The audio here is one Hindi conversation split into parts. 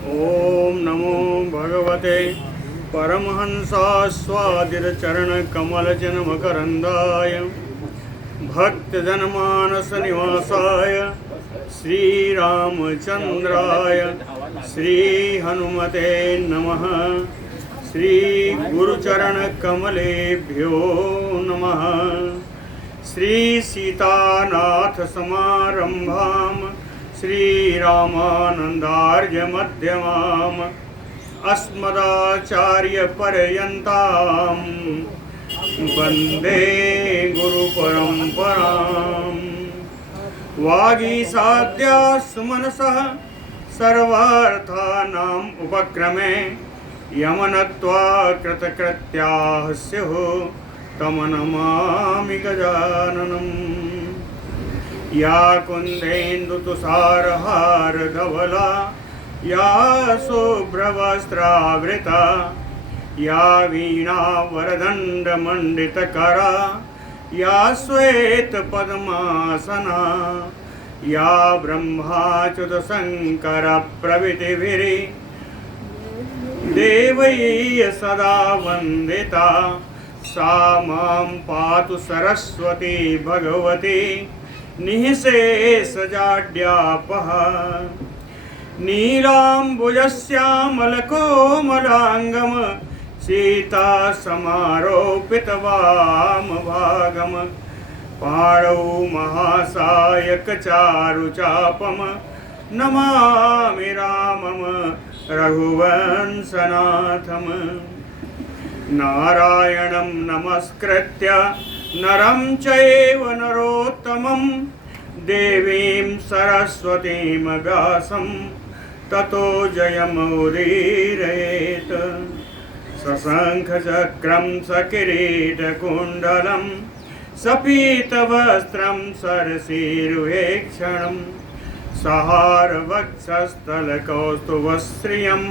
ओम नमो भगवते परमहंसास्वादितचरणकमलजनमकरन्दाय भक्तजनमानसनिवासाय श्रीरामचन्द्राय श्रीहनुमते नमः। श्रीगुरुचरणकमलेभ्यो नमः। श्रीसीतानाथसमारम्भाम् श्रीरामानन्दार्यमध्यमाम् अस्मदाचार्यपर्यन्ताम् वन्दे गुरुपरम्पराम्। वागीसाद्या सुमनसः सर्वार्थानाम् उपक्रमे यमनत्वा कृतकृत्याः स्युः तं नमामि गजाननम्। या कुन्देन्दुतुषारहारधवला या शुभ्रवस्त्रावृता या वीणावरदण्डमण्डितकरा या श्वेतपद्मासना या ब्रह्माच्युतशङ्करप्रभृतिभिः देवैः सदा वन्दिता सा मां पातु सरस्वती भगवती निःशेषजाड्यापः। नीलाम्बुजश्यामलकोमलाङ्गं सीतासमारोपितवामभागं पाणौ महासायकचारुचापं नमामि रामं रघुवंशनाथम्। नारायणं नमस्कृत्य नरं चैव नरोत्तमं देवीं सरस्वतीं व्यासं ततो जयमुदीरयेत्। सशङ्खचक्रं सकिरीटकुण्डलं सपीतवस्त्रं सरसीरुहेक्षणं सहारवक्षस्थलकौस्तुभश्रियं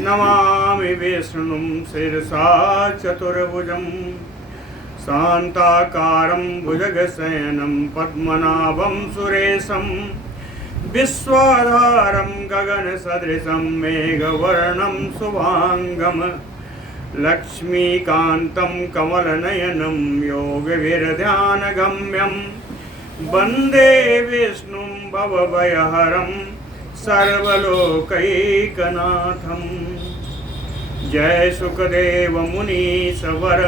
नमामि विष्णुं शिरसा चतुर्भुजम्। शान्ताकारं भुजगशयनं पद्मनाभं सुरेशं विश्वाधारं गगनसदृशं मेघवर्णं शुभाङ्गं लक्ष्मीकान्तं कमलनयनं योगविरध्यानगम्यं वन्दे विष्णुं भवभयहरं सर्वलोकैकनाथम्। जय सुखदेव मुनीश्वर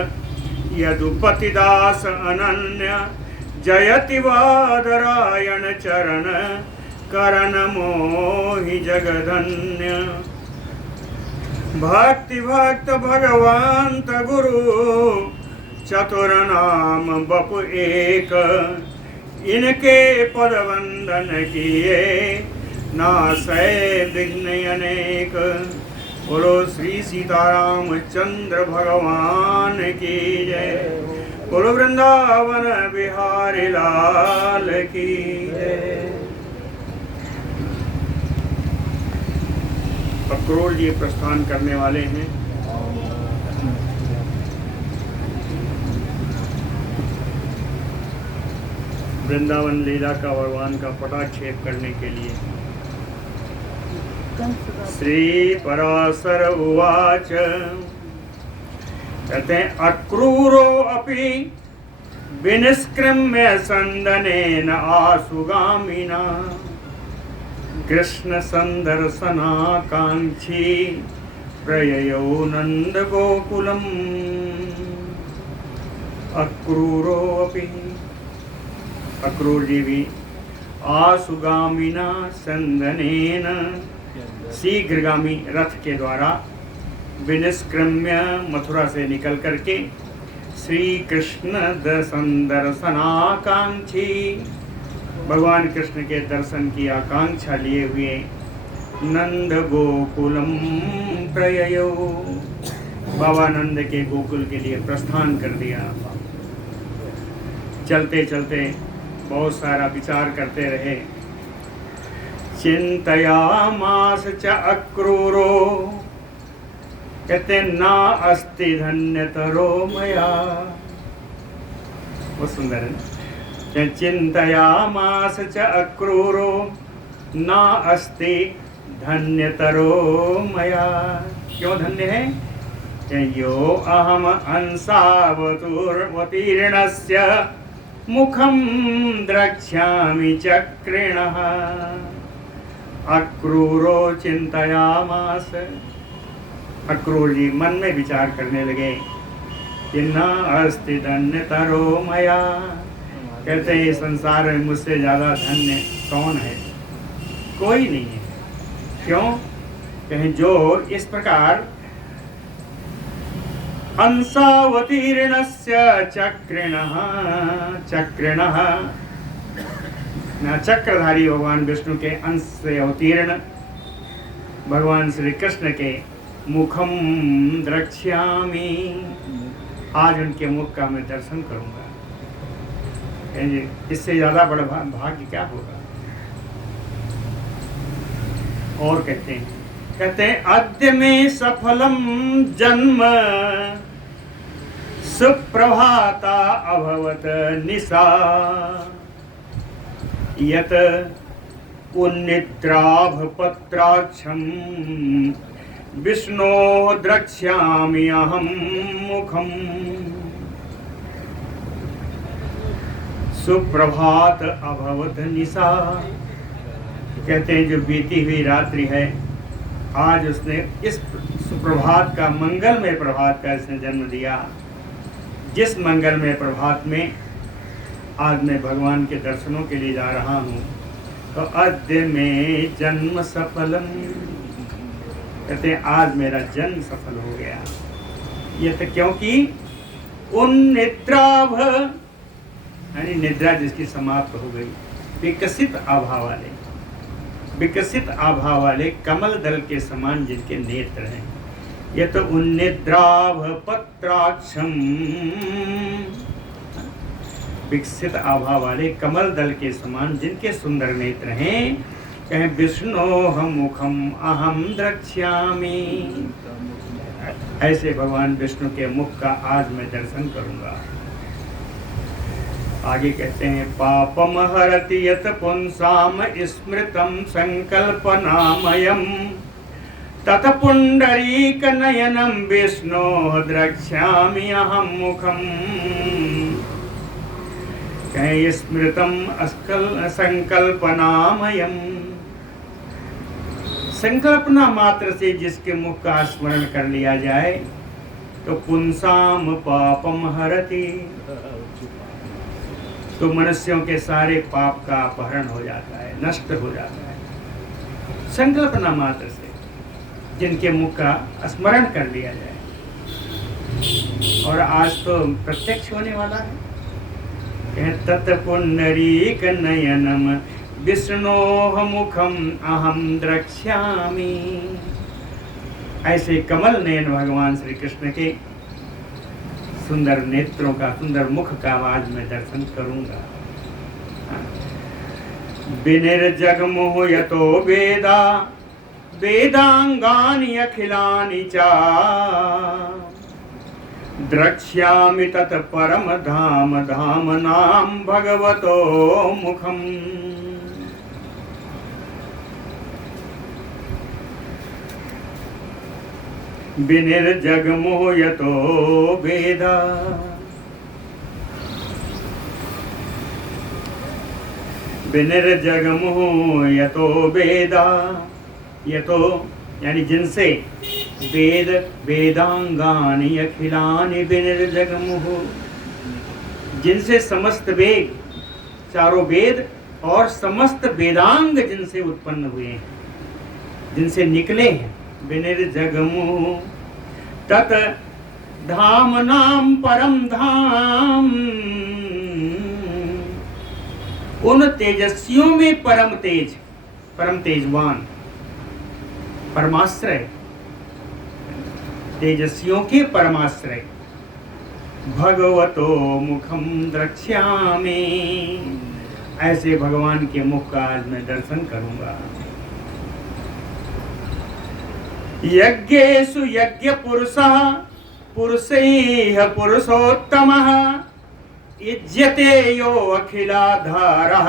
यदुपतिदास अनन्य जयति वादरायण चरण करण मोहि जगधन्य। भक्ति भक्त भगवंत गुरु चतुरनाम बपु एक इनके पद वंदन किए नासै विघ्न अनेक। बोलो श्री सीतारामचंद्र भगवान की जय। बोलो वृंदावन बिहारी लाल की जय। अक्रूर जी प्रस्थान करने वाले हैं। वृंदावन लीला का भगवान का पटाक्षेप करने के लिए। श्री पराशर उवाच कहते हैं अक्रूरो अपि विनिष्क्रम्य संदनेन आशुगामिना कृष्ण संदर्शनाकांक्षी प्रययो नंद गोकुलम्। अक्रूरो अपि अक्रूर जी भी आशुगामिना संदनेन शीघ्रगामी रथ के द्वारा विनिष्क्रम्य मथुरा से निकल करके श्री कृष्ण दर्शनाकांक्षी भगवान कृष्ण के दर्शन की आकांक्षा लिए हुए नंद गोकुलम प्रययो बाबा नंद के गोकुल के लिए प्रस्थान कर दिया। चलते चलते बहुत सारा विचार करते रहे। चिंतयामास च अक्रूरो कहते ना अस्ति धन्यतरो मया। बहुत सुंदर है। चिंतयामास च अक्रूरो न अस्ति धन्यतरो मया। क्यों धन्य है? यो अहम अंसावतुर्वतीर्णस्य मुखम द्रक्ष्यामि चक्रिणः। अक्रूरो चिंतयामास। अक्रूर जी मन में विचार करने लगे कि न अस्ति धन्यतरो मया। कहते हैं संसार में मुझसे ज़्यादा धन्य कौन है? कोई नहीं है। क्यों? कहें जो इस प्रकार अंसावतीर्णस्य चक्रिणः चक्रधारी भगवान विष्णु के अंश से अवतीर्ण भगवान श्री कृष्ण के मुखम द्रक्ष्यामि। आज उनके मुख का मैं दर्शन करूंगा। इससे ज्यादा बड़ा भाग्य क्या होगा? और कहते हैं अद्य में सफलम जन्म सुप्रभाता अभवत निशा यत उन्निद्राभपत्राक्षम विष्णो द्रक्ष्यामि अहम मुखम। सुप्रभात अभवत निशा। कहते हैं जो बीती हुई रात्रि है, आज उसने इस सुप्रभात का, मंगलमय प्रभात का इसने जन्म दिया। जिस मंगलमय प्रभात में आज मैं भगवान के दर्शनों के लिए जा रहा हूँ, तो अद्य में जन्म सफलम। कहते हैं आज मेरा जन्म सफल हो गया। ये तो क्योंकि उन निद्राभ, यानी निद्रा जिसकी समाप्त हो गई, विकसित आभा वाले कमल दल के समान जिनके नेत्र हैं। ये तो उन निद्राभ पत्राक्षम, विकसित आभा वाले कमल दल के समान जिनके सुंदर नेत्र हैं। कहें विष्णोहम मुखम अहम द्रक्ष्यामि। ऐसे भगवान विष्णु के मुख का आज मैं दर्शन करूंगा। आगे कहते हैं पापम हरति यत पुंसाम स्मृतम संकल्पनामयम तत पुंडरीक नयनम विष्णो द्रक्ष्यामि अहम मुखम। कहें स्मृतम संकल्पनामयम, संकल्पना मात्र से जिसके मुख का स्मरण कर लिया जाए तो पुंसाम पापम हरति, तो मनुष्यों के सारे पाप का अपहरण हो जाता है, नष्ट हो जाता है। संकल्पना मात्र से जिनके मुख का स्मरण कर लिया जाए। और आज तो प्रत्यक्ष होने वाला है। तत् पुंडरीक नयनम विष्णोह मुखम अहम द्रक्ष्यामि। ऐसे कमल नयन भगवान श्री कृष्ण के सुंदर नेत्रों का, सुंदर मुख का आज मैं दर्शन करूंगा। विनिर्जगमुह यतो वेदा वेदांगानि अखिलानि च द्रक्ष्यामि तत् परम धाम धामनां भगवतो मुखम। विनिर्जगमुह यतो वेदा, विनिर्जगमुह यतो वेदा, यतो यानी जिनसे, वेद वेदांगानि अखिलानि विनिर्जगमुह, जिनसे समस्त वेद, चारों वेद और समस्त वेदांग जिनसे उत्पन्न हुए हैं, जिनसे निकले हैं। विनिर्जगमुह तत् धामनां परम धाम, उन तेजस्वियों में परम तेज, परम तेजवान, परमाश्रय, तेजस्वियों के परमाश्रय भगवतो मुखम द्रक्ष्यामि। ऐसे भगवान के मुख का आज मैं दर्शन करूंगा। यज्ञेषु यज्ञ पुरुषः पुरुषैः पुरुषोत्तमः युज्यते यो अखिलाधारः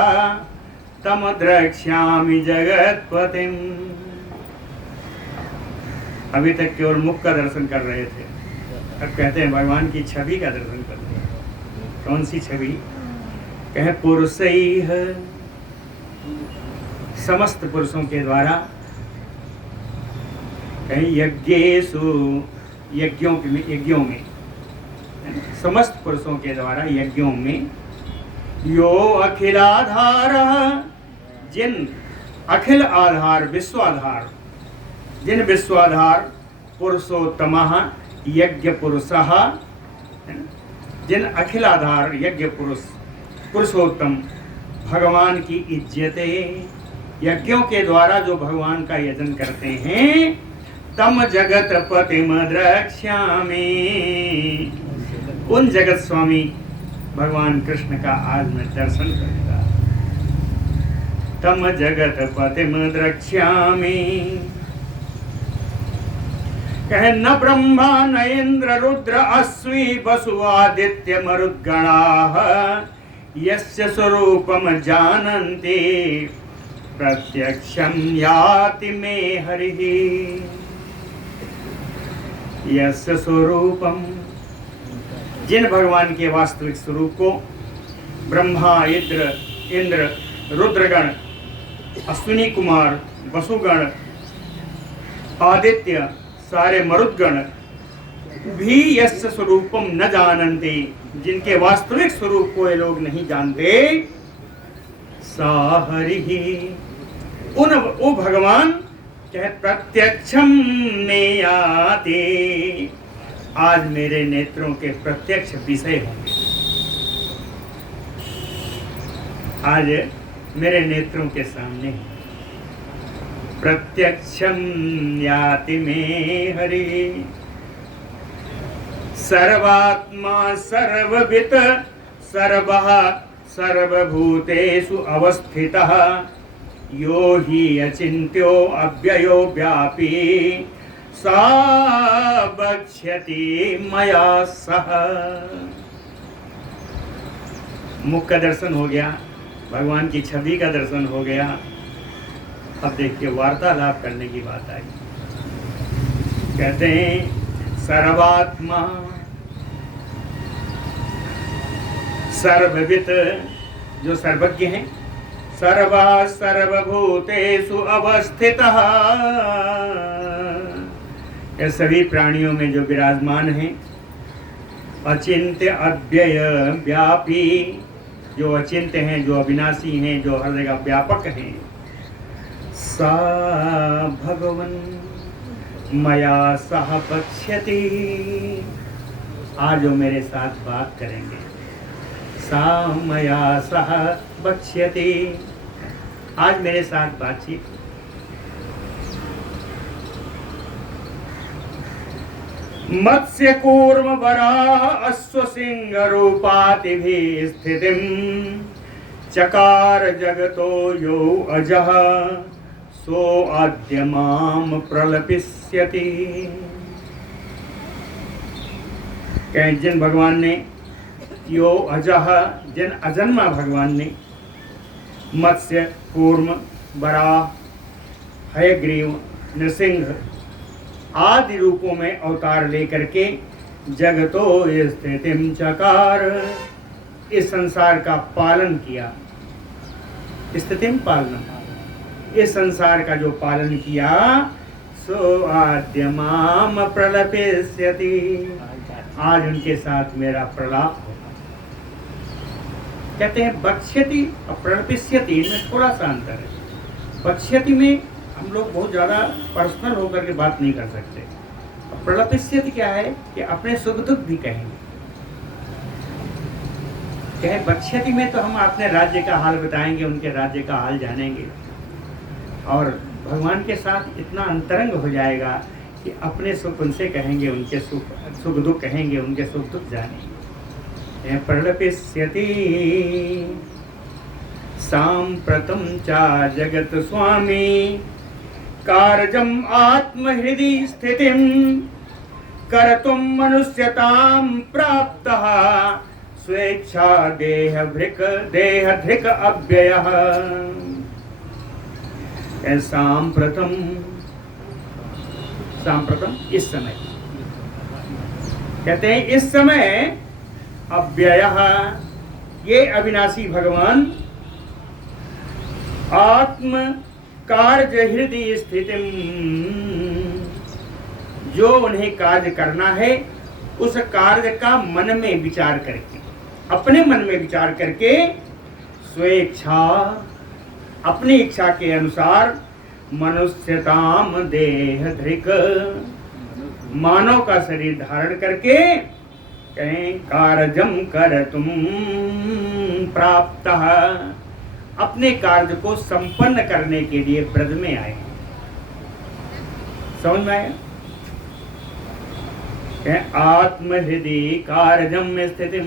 तम द्रक्ष्यामि जगत्पतिम्। अभी तक केवल मुख का दर्शन कर रहे थे, अब कहते हैं भगवान की छवि का दर्शन कर रहे हैं। कौन सी छवि? कहे पुरुषैः, समस्त पुरुषों के द्वारा, कहीं यज्ञेषु, यज्ञों में समस्त पुरुषों के द्वारा यज्ञों में, यो अखिलाधार, जिन अखिल आधार विश्वाधार, जिन विश्वाधार पुरुषोत्तमः यज्ञ पुरुषः, जिन अखिलाधार यज्ञ पुरुष पुरुषोत्तम भगवान की इज्जते, यज्ञों के द्वारा जो भगवान का यजन करते हैं, तम जगत पतिम द्रक्ष्यामि, उन जगत स्वामी भगवान कृष्ण का आज मैं दर्शन करूंगा। तम जगत पतिम द्रक्ष्यामि, कहे न ब्रह्मा न इंद्र रुद्र अश्वी वसु आदित्य मरुद्गणाः यस्य स्वरूपम जानन्ति प्रत्यक्षं याति मे हरिः। यस्य स्वरूपम, जिन भगवान के वास्तविक स्वरूप को ब्रह्मा इंद्र रुद्रगण, अश्विनी कुमार, वसुगण, आदित्य, सारे मरुद्गण भी यस्य स्वरूपम न जानन्ति, जिनके वास्तविक स्वरूप को ये लोग नहीं जानते, सा हरिः, वो भगवान कहे प्रत्यक्षम में आते, आज मेरे नेत्रों के प्रत्यक्ष विषय होंगे, आज मेरे नेत्रों के सामने प्रत्यक्षम याति में हरि। सर्वात्मा सर्ववित् सर्वः सर्वभूतेषु अवस्थितः यो हि अचिन्त्यो अव्ययो व्यापी सा बक्ष्यति मया सह। मुख का दर्शन हो गया, भगवान की छवि का दर्शन हो गया। अब देखिए वार्तालाप करने की बात आई। कहते हैं सर्वात्मा सर्ववित्, जो सर्वज्ञ हैं, सर्वा सर्वभूतेषु अवस्थितः, ये सभी प्राणियों में जो विराजमान हैं। अचिंत्य अव्यय व्यापी, जो अचिंत्य हैं, जो अविनाशी हैं, जो हर जगह व्यापक हैं। सा भगवन मया सह पश्यति, आज जो मेरे साथ बात करेंगे, सा मया सह पश्यति, आज मेरे साथ बातचीत। मत्स्य कूर्म वराह अश्व सिंह रूपातिभिः स्थितिं चकार जगतो यो अजः सो आद्य माम प्रलपिष्यति। कहें जिन भगवान ने, यो अजः, जिन अजन्मा भगवान ने मत्स्य कूर्म वराह हयग्रीव नृसिंह आदि रूपों में अवतार लेकर के जगतो स्थितिम चकार, इस संसार का पालन किया। स्थितिम पालना, इस संसार का जो पालन किया, सो आद्य माम प्रलपिष्यति, आज उनके साथ मेरा प्रलाप हो। कहते हैं बक्ष्यति और प्रलपिष्यति में थोड़ा सा अंतर है। बक्ष्यति में हम लोग बहुत ज़्यादा पर्सनल होकर के बात नहीं कर सकते। प्रलपिष्यति क्या है कि अपने सुख दुख भी कहेंगे। कहे बक्ष्यति में तो हम अपने राज्य का हाल बताएंगे, उनके राज्य का हाल जानेंगे, और भगवान के साथ इतना अंतरंग हो जाएगा कि अपने सुख उनसे कहेंगे, उनके सुख दुख कहेंगे, उनके सुख दुख जानेंगे। प्रलपिष्यति सांप्रतं चा जगत स्वामी कारजम आत्महृदि स्थितिं कर्तुं मनुष्यतां प्राप्तः स्वेच्छा देहधृक अव्ययः। सांप्रतं, सांप्रतम इस समय, कहते हैं इस समय अव्ययः, ये अविनाशी भगवान आत्म कार्य हृदय स्थितिम, जो उन्हें कार्य करना है उस कार्य का मन में विचार करके, अपने मन में विचार करके स्वेच्छा, अपनी इच्छा के अनुसार मनुष्यताम देह धृक, मानव का शरीर धारण करके कहें कार्यम कर तुम प्राप्त, अपने कार्य को संपन्न करने के लिए ब्रज में आए। समझ में आया? आत्महृदय कार्यम में स्थिति,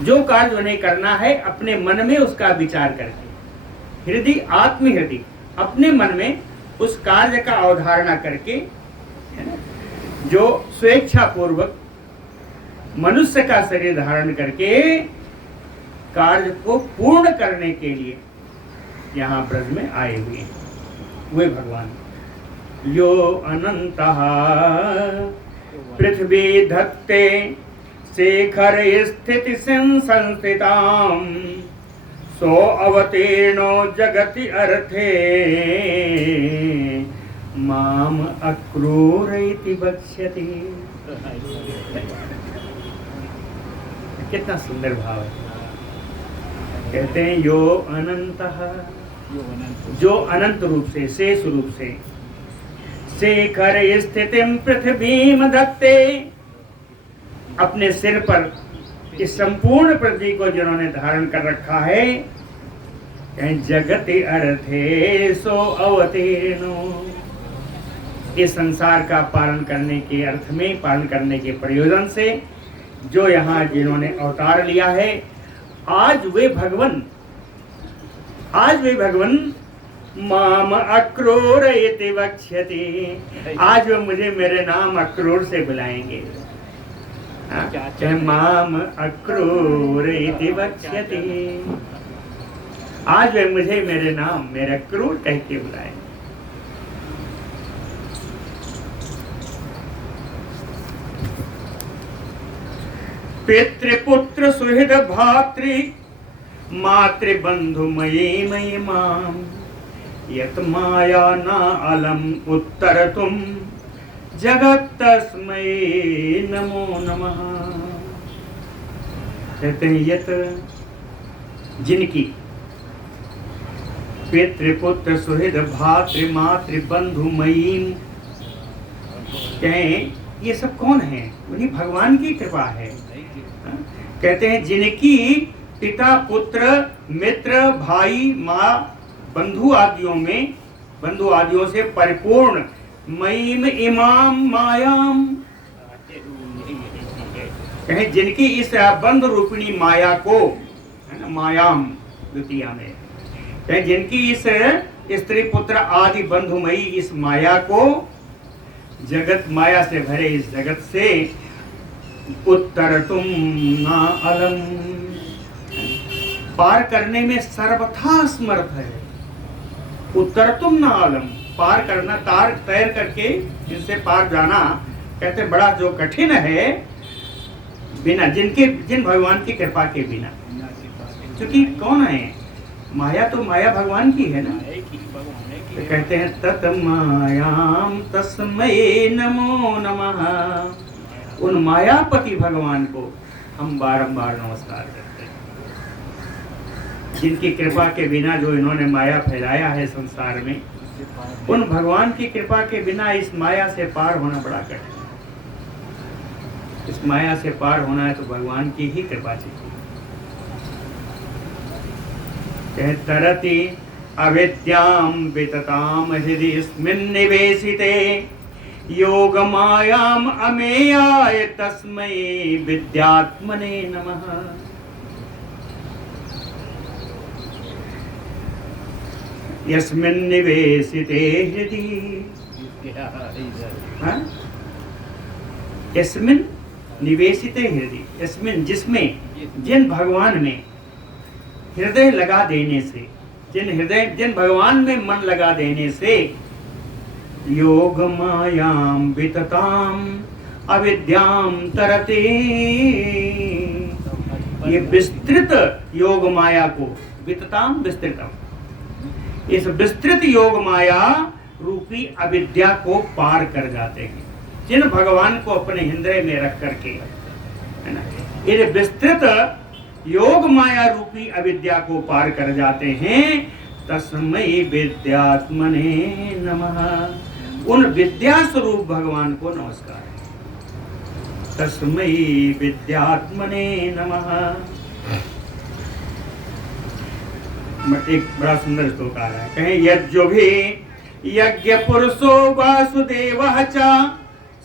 जो कार्य उन्हें करना है अपने मन में उसका विचार करके, हृदय आत्महृदय, अपने मन में उस कार्य का अवधारणा करके, जो स्वेच्छा पूर्वक मनुष्य का शरीर धारण करके कार्य को पूर्ण करने के लिए यहाँ ब्रज में आए हुए हैं वे भगवान। यो अनंतः पृथ्वी धत्ते शेखर स्थिति संस्थिताम, सो अवतीर्णो जगति अर्थे माम अक्रूर इति वक्ष्यति। कितना सुंदर भाव है। कहते हैं यो अनंतः, जो अनंत रूप से, शेष रूप से, शेखर स्थितिम पृथ्वीम धत्ते, अपने सिर पर इस संपूर्ण पृथ्वी को जिन्होंने धारण कर रखा है, जगति अर्थे सो अवतीर्णो, इस संसार का पालन करने के अर्थ में, पालन करने के प्रयोजन से जो यहाँ जिन्होंने अवतार लिया है, आज वे भगवन माम अक्रूर इति वक्ष्यति, आज वे मुझे मेरे नाम अक्रूर से बुलाएंगे। माम अक्रूर इति वक्ष्यति, आज वे मुझे मेरे नाम, मेरे अक्रूर कह के बुलाएंगे। पितृपुत्र सुहृद भातृ मातृबंधु मयि मयि माम, यत माया न अलम उत्तर तुम जगत तस्मै नमो नमः। कहते हैं यत, जिनकी पितृपुत्र सुहृद भातृ मातृबंधु मयि, कहें ये सब कौन है? उन्हीं भगवान की कृपा है। कहते हैं जिनकी पिता पुत्र मित्र भाई माँ बंधु आदियों से परिपूर्ण मयीम इमाम मायाम, कहें जिनकी इस बंध रूपिणी माया को, है ना, मायाम द्वितीया में, कहें जिनकी इस स्त्री पुत्र आदि बंधुमयी इस माया को, जगत माया से भरे इस जगत से उत्तर तुम ना अलम, पार करने में सर्वथा समर्थ है। उत्तर तुम ना अलम, पार करना, तैर करके जिनसे पार जाना, कहते बड़ा जो कठिन है, बिना जिन भगवान की कृपा के बिना। क्योंकि कौन है? माया तो माया भगवान की है ना। तो कहते हैं तत मायाम तस्मै नमो नमः, उन मायापति भगवान को हम बारंबार नमस्कार करते हैं, जिनकी कृपा के बिना जो इन्होंने माया फैलाया है संसार में, उन भगवान की कृपा के बिना इस माया से पार होना बड़ा कठिन है। इस माया से पार होना है तो भगवान की ही कृपा चाहिए। तरति अविद्याम वितताम हृदयस्मिन् निवेशिते, योग मायाम अमेयाय तस्मै विद्यात्मने नमः। यस्मिन् निवेशिते हृदि, यस्मिन् निवेशिते हृदि, यस्मिन् जिसमें, जिन भगवान में हृदय लगा देने से, जिन भगवान में मन लगा देने से, योग मायां वितताम अविद्यां तरते। ये विस्तृत योग माया को, वितताम विस्तृतम, इस विस्तृत योग माया रूपी अविद्या को पार कर जाते हैं जिन भगवान को अपने हृदय में रख करके, है ना, ये विस्तृत योग माया रूपी अविद्या को पार कर जाते हैं। तस्मै विद्यात्मने नमः। उन विद्या स्वरूप भगवान को नमस्कार। तस्मै विद्यात्मने नमः। एक बड़ा सुंदर श्लोक आ रहा है, कहें यज्जो भी यज्ञ पुरुषो वासुदेवः च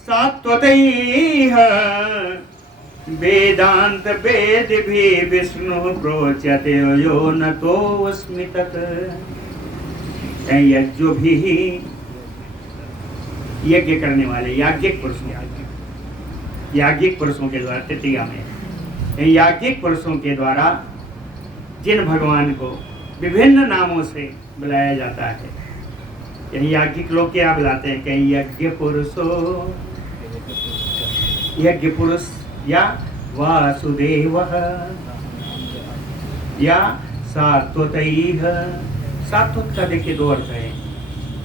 सात्वतैः वेदांत वेद भी विष्णु प्रोच्यते यो न तो अस्मि तत्। यज्ञो भी यज्ञ करने वाले याज्ञिक पुरुषों के द्वारा, तृतीया में याज्ञिक पुरुषों के द्वारा जिन भगवान को विभिन्न नामों से बुलाया जाता है, यही याज्ञिक लोग क्या बुलाते हैं, कहीं यज्ञ पुरुषो, यज्ञ पुरुष या वासुदेवः या सात्वतैः। सात्वत का देखिए दो अर्थ है,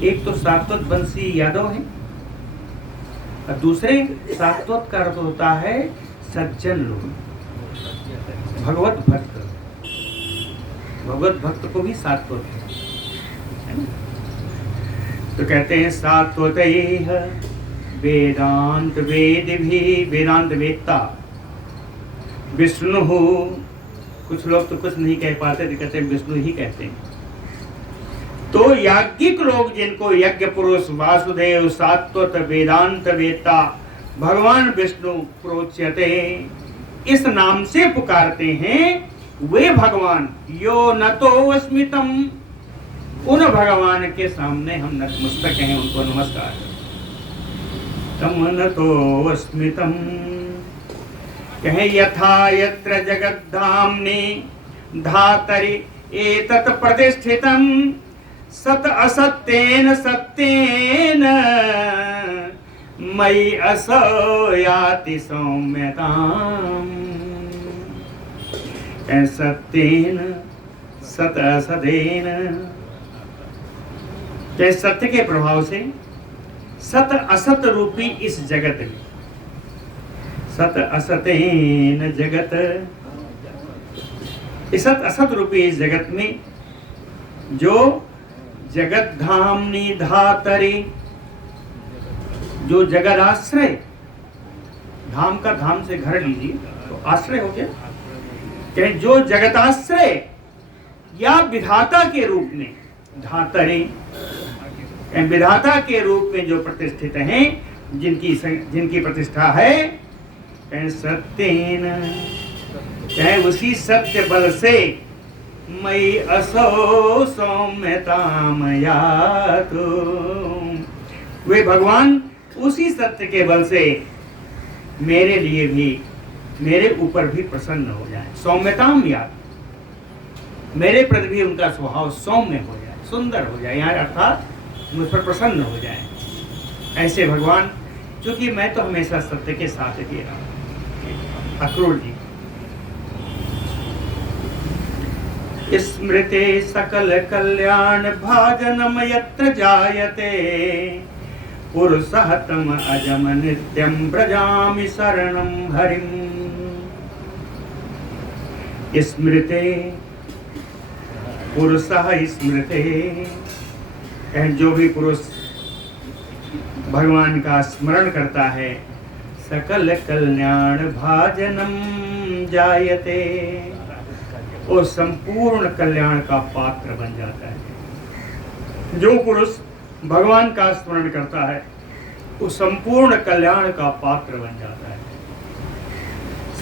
एक तो सात्वत वंशी यादव है और दूसरे सात्वत का अर्थ होता है सज्जन लोग, भगवत भक्त। भगवत भक्त को भी सात्वत है ना? तो कहते हैं सात्वतैः वेदांत वेद भी, वेदांत वेदता विष्णु हो। कुछ लोग तो कुछ नहीं कह पाते तो कहते हैं विष्णु ही कहते हैं। तो याज्ञिक लोग जिनको यज्ञ पुरुष वासुदेव सात्वत वेदांत वेदता भगवान विष्णु प्रोच्यते इस नाम से पुकारते हैं, वे भगवान यो न तो अस्मितम, उन भगवान के सामने हम नतमस्तक हैं, उनको नमस्कार। तम न तो अस्मितम, कहें यथा यत्र जगद्धाम्नि धातरि एतत् प्रतिष्ठितं सत असत्येन सत्येन मयि असो याति सौम्यताम्। सत्येन सत असतेन, सत्य के प्रभाव से सत असत रूपी इस जगत में, सत असतेन जगत, इस सत असत रूपी इस जगत में जो जगत धामनी धातरी, जो जगत आश्रय, धाम का धाम से घर लीजिए तो आश्रय हो गया, कि जो जगताश्रय या विधाता के रूप में, धातरी विधाता के रूप में जो प्रतिष्ठित हैं, जिनकी प्रतिष्ठा है, सत्येन, चाहे उसी सत्य बल से मयि असो सौम्यताम यातु, वे भगवान उसी सत्य के बल से मेरे लिए भी, मेरे ऊपर भी प्रसन्न हो जाए। सौम्यताम यात, मेरे प्रति भी उनका स्वभाव सौम्य हो जाए, सुंदर हो जाए, यहाँ अर्थात मुझ पर प्रसन्न हो जाए। ऐसे भगवान, क्योंकि मैं तो हमेशा सत्य के साथ ही रहा। अक्रूर जी, स्मृते सकल कल्याण भाजनम यत्र जायते पुरुषः तम अजम नित्यं व्रजामि शरणं हरिं। स्मृते पुरुषः स्मृते, जो भी पुरुष भगवान का स्मरण करता है, सकल कल्याण भाजनम जायते, वो संपूर्ण कल्याण का पात्र बन जाता है। जो पुरुष भगवान का स्मरण करता है वो संपूर्ण कल्याण का पात्र बन जाता है।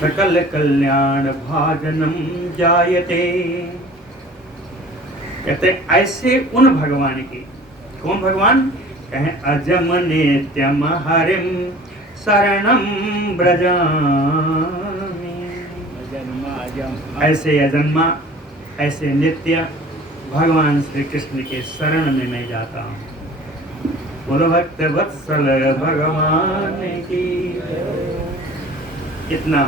सकल कल्याण भाजनम जायते, कहते ऐसे उन भगवान के, कौन भगवान, कहें अजम नित्यम हरिम शरणम व्रजामि। ऐसे अजन्मा, ऐसे नित्य भगवान श्री कृष्ण के शरण में मैं जाता हूँ। बोलो भक्त वत्सल भगवान की। कितना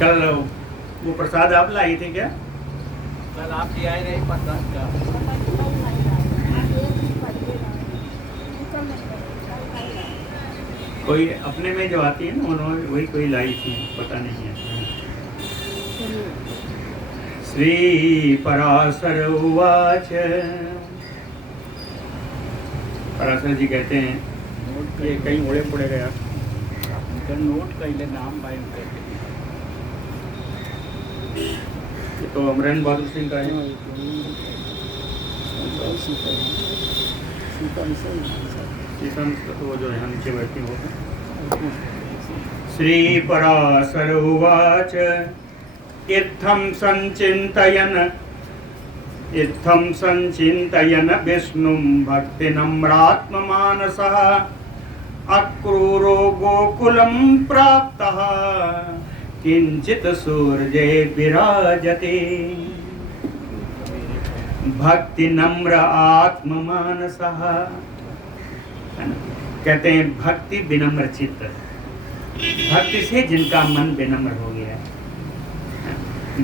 कल वो प्रसाद आप लाई थे क्या? कल आप ले आए रहे प्रसाद का। कोई अपने में जो आती है ना उन्होंने वही कोई लाई थी, पता नहीं है। श्री पराशर उवाच। पराशर जी कहते हैं ये कहीं उड़े पड़े गया नोट कैले नाम बाय करके। ये तो अमरेंद्र बहादुर सिंह का है। शीशम तो वो जो यहाँ नीचे बैठी हो। श्री पराशर उवाच। इत्थं संचिन्तयन् विष्णुं भक्तिनम्रात्ममानसः अक्रूरो गोकुलं प्राप्तः किंचित सूर्ये विराजते। भक्ति नम्र आत्ममानसः, कहते हैं भक्ति विनम्र चित्त, भक्ति से जिनका मन विनम्र हो गया।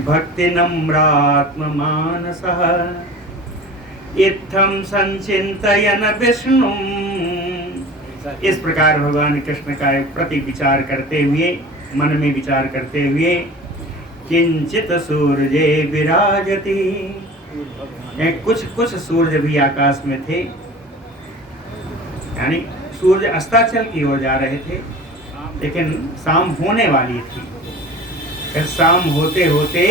भक्ति नम्रात्ममानसः इत्थं संचिन्तयन् विष्णुं। इस प्रकार भगवान कृष्ण का प्रति विचार करते हुए, मन में विचार करते हुए, किंचित सूर्ये विराजति, कुछ सूर्य भी आकाश में थे, यानी सूर्य अस्ताचल की ओर जा रहे थे, लेकिन शाम होने वाली थी। फिर शाम होते होते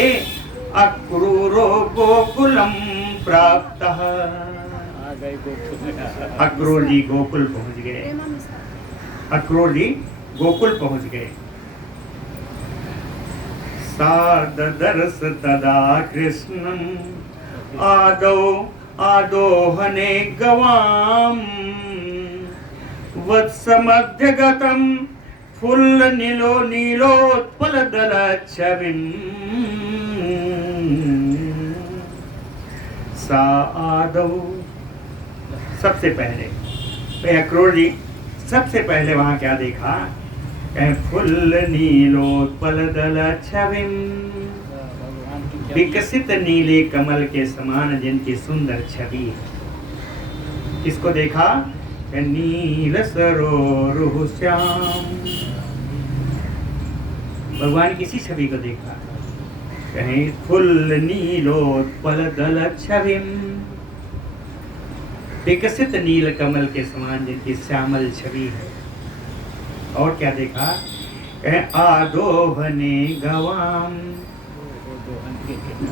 अक्रूरो गोकुलम प्राप्तः, अक्रूर जी गोकुल पहुंच गए। अक्रूर जी गोकुल पहुंच गए। सादर्श तदा कृष्णं आदोहने गवाम वत्समध्यगतं फुल्लनीलोत्पलदलच्छविम् सा आदौ। सबसे पहले अक्रूर जी सबसे पहले वहां क्या देखा? फुल्लनीलोत्पलदलच्छविम्, विकसित नीले कमल के समान जिनकी सुंदर छवि है। किसको देखा? नील सरोरुह श्याम, भगवान किसी छवि को देखा। कहीं फुल्ल नीलोत्पलदलच्छविम्, विकसित नील कमल के समान जिनकी श्यामल छवि है। और क्या देखा? आदोहने गवाम,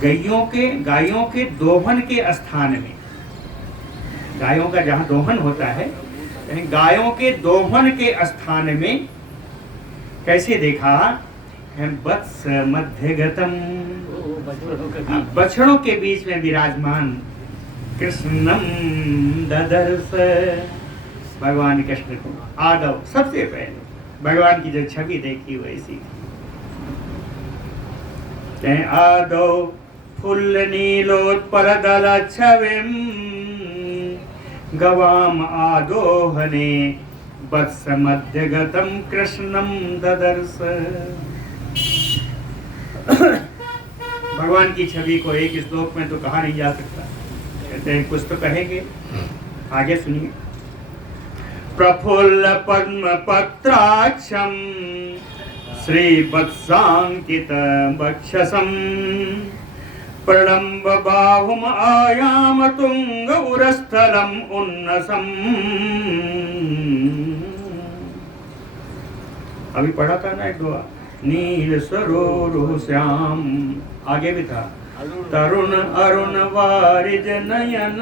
गायों के दोहन के स्थान में, गायों का जहाँ दोहन होता है, गायों के दोहन के स्थान में कैसे देखा? वत्स मध्यगतम, बछड़ों के बीच में विराजमान कृष्णम ददर्श, भगवान कृष्ण को आदव सबसे पहले भगवान की जो छवि देखी वैसी थी। आदौ फुल्ल नीलोत्पलदलच्छविम् गवाम आदोहने वत्स मध्यगतं कृष्णं ददर्श। भगवान की छवि को एक श्लोक में तो कहा नहीं जा सकता, कहते हैं कुछ तो कहेंगे। आगे सुनिए। प्रफुल्ल पद्म पत्राक्षम श्रीवत्सांकित वक्षसं प्रलम्ब बाहुम आयाम तुंग उरस्थलम उन्नसम। अभी पढ़ा था ना एक दो, नील सरोरुह श्याम, आगे भी था तरुण अरुण वारिज नयन।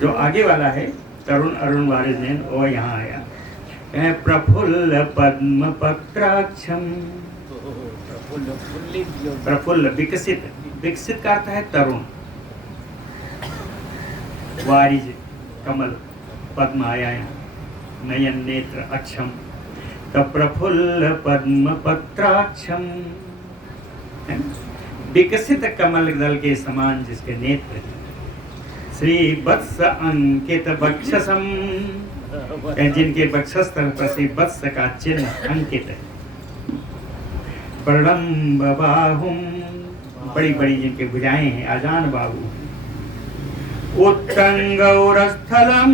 जो आगे वाला है तरुण अरुण वारिज नयन, वो यहाँ आया। प्रफुल्ल पद्म पत्राक्षम, प्रफुल्ल विकसित, विकसित का अर्थ है तरुण, वारिज कमल, पद्म आया यहाँ, नयन नेत्र अक्षम, तब प्रफुल्ल पद्म पत्राक्षम, विकसित कमल दल के समान जिसके नेत्र, श्री वत्स अंकित बक्षसम, जिनके वक्षस्थल पर श्री वत्स का चिन्ह अंकित है। प्रलम्ब बाहुम, बड़ी बड़ी जिनके भुजाएं हैं, आजान बाहु। उत्तंग उरस्थलम,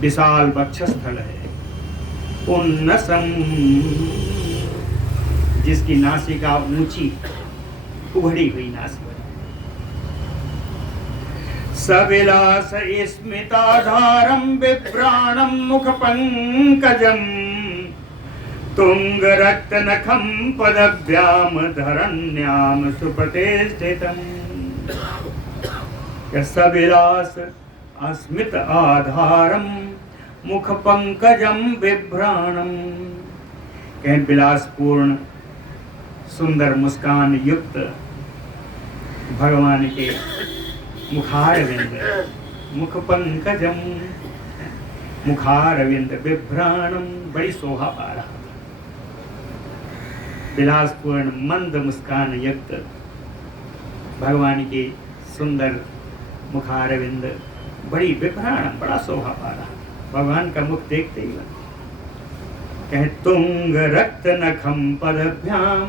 विशाल वक्षस्थल है। उन्नसम, जिसकी नासिका ऊंची, उभरी हुई नासिका। सविलास स्मिताधारम बिभ्राणम मुख पंकजम, तुंग रक्त नखम पदभ्याम धरण्याम सुप्रतिष्ठितम। सविलास अस्मित आधारम मुख पंकजम बिभ्राणम, कह विलासपूर्ण सुंदर मुस्कान युक्त भगवान के मुखारविंद, मुख पंकजम, मुखारविंद बिभ्राणम, बड़ी शोभा पा रहा। विलासपूर्ण मंद मुस्कान युक्त भगवान के सुंदर मुखारविंद बड़ी बिभ्राण, बड़ा शोभा पा रहा। भगवान का मुख देखते ही कहे तुंग रक्त नखम पदभ्याम,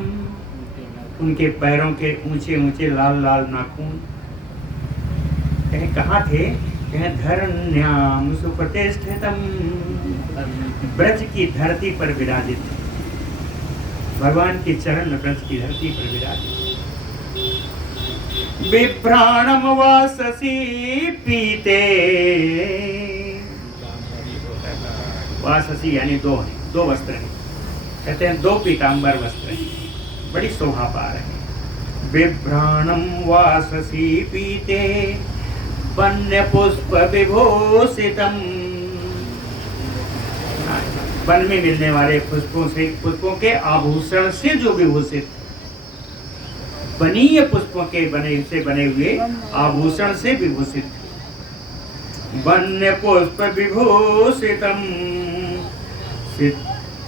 उनके पैरों के ऊंचे ऊंचे लाल लाल नाखून। कहे कहाँ थे? कहे धरण्याम सुप्रतिष्ठितम, ब्रज की धरती पर विराजित। भगवान के चरण ब्रज की धरती पर विराजित। बिभ्राणम वाससी पीते, वाससी यानी दो हैं, दो वस्त्र हैं। कहते हैं दो पीतांबर वस्त्र हैं, बड़ी शोभा पा रहे हैं। बिभ्राणम वाससी पीते वन्य पुष्प विभूषितम, वन में मिलने वाले पुष्पों से, पुष्पों के आभूषण से जो विभूषित, वनीय पुष्पों के बने हुए आभूषण से विभूषित। वन्य पुष्प विभूषितम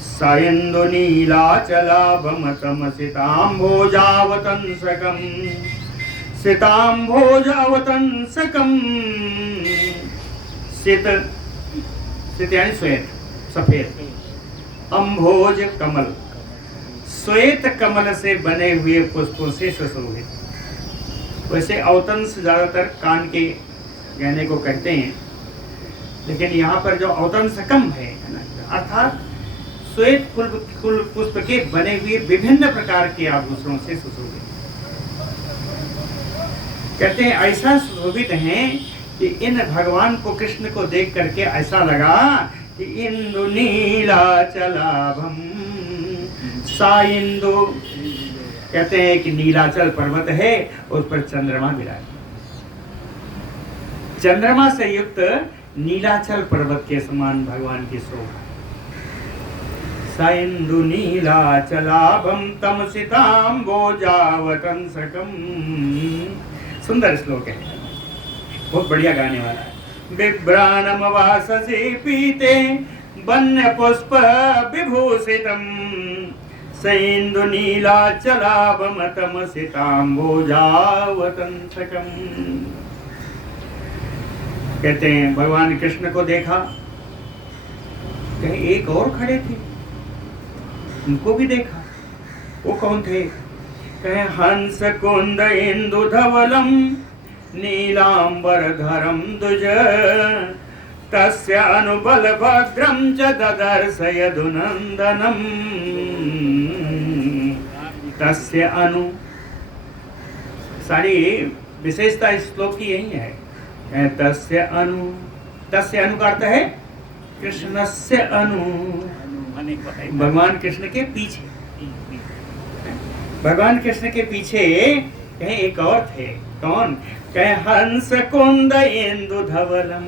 सायन्दु नीलाचलाभमतम सिताम्भोजावतंसकम, सिताम्भोजावतंसकम। सित, सित यानी श्वेत, सफेद। अम्भोज कमल, श्वेत कमल से बने हुए पुष्पों से सुशोभित। वैसे अवतंस ज्यादातर कान के गहने को कहते हैं, लेकिन यहाँ पर जो अवतंसकम है अर्थात श्वेत फूल पुष्प के बने हुए विभिन्न प्रकार के आभूषणों से सुशोभित। कहते हैं ऐसा सुशोभित हैं कि इन भगवान को, कृष्ण को देख करके ऐसा लगा कि इंदु नीलाचलाभम, सा इंदु, कहते हैं कि नीलाचल पर्वत है, उस पर चंद्रमा विराज। चंद्रमा से युक्त नीलाचल पर्वत के समान भगवान की शोभा। साइंदु नीलाचलाभम तम सिताम्भोजावतंसकम, सुंदर श्लोक है, बहुत बढ़िया गाने वाला है। बिभ्राणम वाससी पीते वन्य पुष्प विभूषितम, सैंदु नीलाचलाभम तम सिताम्भोजावतंसकम। कहते हैं भगवान कृष्ण को देखा, कहीं एक और खड़े थे, उनको भी देखा। वो कौन थे? कहे हंस कुंद इंदु धवलम नीलांबरधरम दुज, तस्य अनुबल भद्रम च ददर्श यदुनंदनम। तस्य अनु, सारी विशेषता इस श्लोक की यही है। तस्य अनु, तस्य अनु का अर्थ है कृष्णस्य अनु, भगवान कृष्ण के पीछे। भगवान कृष्ण के पीछे कहीं एक और थे, कौन? कहे हंस कुंद इंदु धवलम,